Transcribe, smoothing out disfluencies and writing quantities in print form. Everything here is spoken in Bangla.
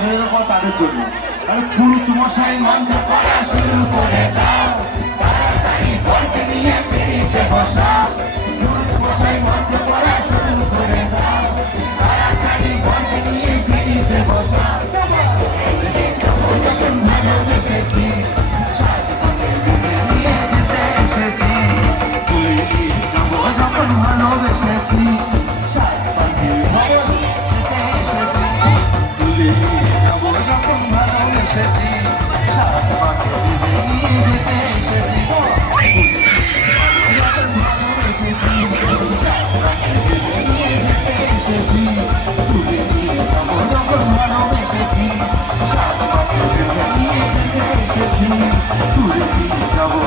তাদের উপর তাদের জন্য। আরে পুরুত মশাই মন্ত্র পড়া শুরু করে দাও, তাড়াতাড়ি বরকে নিয়ে পিড়িতে বসাও। পুরুত মশাই মন্ত্র পড়া শুরু করে দাও, তাড়াতাড়ি বরকে নিয়ে পিড়িতে বসাও। যখন ভালোবেসেছি নিয়ে যেতে এসেছি, যখন ভালোবেসেছি তুলে যাবো